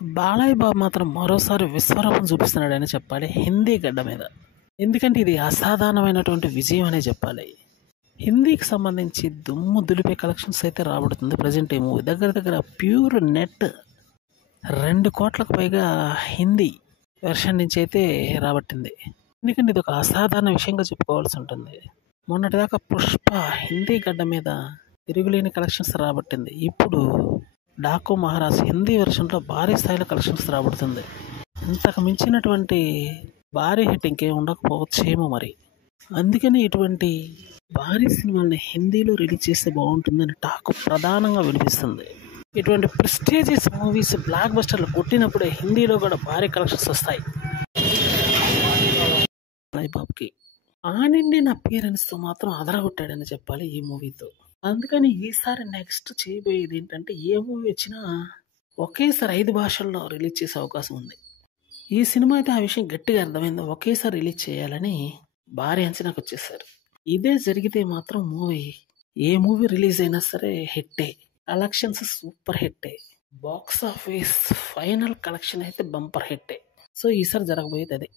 బాలయ్య బాబు మాత్రం మరోసారి విశ్వరూపం చూపిస్తున్నాడని చెప్పాలి హిందీ గడ్డ మీద. ఎందుకంటే ఇది అసాధారణమైనటువంటి విజయం అనే చెప్పాలి. హిందీకి సంబంధించి దుమ్ము దులిపే కలెక్షన్స్ అయితే రాబడుతుంది ప్రజెంట్ ఈ మూవీ. దగ్గర దగ్గర ప్యూర్ నెట్ 2 కోట్లకు పైగా హిందీ వెర్షన్ నుంచి అయితే రాబట్టింది. ఎందుకంటే ఇది ఒక అసాధారణ విషయంగా చెప్పుకోవాల్సి ఉంటుంది. మొన్నటిదాకా పుష్ప హిందీ గడ్డ మీద తిరుగులేని కలెక్షన్స్ రాబట్టింది. ఇప్పుడు డాకు మహారాజ్ హిందీ వెర్షన్లో భారీ స్థాయిలో కలెక్షన్స్ రాబడుతుంది. ఇంతకు మించినటువంటి భారీ హిట్ ఇంకేం ఉండకపోవచ్చేమో మరి. అందుకని ఇటువంటి భారీ సినిమాల్ని హిందీలో రిలీజ్ చేస్తే బాగుంటుందని టాక్ ప్రధానంగా వినిపిస్తుంది. ఇటువంటి ప్రెస్టీజియస్ మూవీస్ బ్లాక్ బస్టర్లు కొట్టినప్పుడే హిందీలో కూడా భారీ కలెక్షన్స్ వస్తాయి. బాబుకి ఆన్ ఇండియన్ అపియరెన్స్తో మాత్రం అదరగొట్టాడని చెప్పాలి ఈ మూవీతో. అందుకని ఈసారి నెక్స్ట్ చేయబోయేది ఏంటంటే ఏ మూవీ వచ్చినా ఒకేసారి 5 భాషల్లో రిలీజ్ చేసే అవకాశం ఉంది. ఈ సినిమా అయితే ఆ విషయం గట్టిగా అర్థమైంది. ఒకేసారి రిలీజ్ చేయాలని భారీ అంచనాకు వచ్చేసారు. ఇదే జరిగితే మాత్రం ఏ మూవీ రిలీజ్ అయినా సరే హిట్టే. కలెక్షన్స్ సూపర్ హిట్టే. బాక్స్ ఆఫీస్ ఫైనల్ కలెక్షన్ అయితే బంపర్ హిట్టే. సో ఈసారి జరగబోయేది అదే.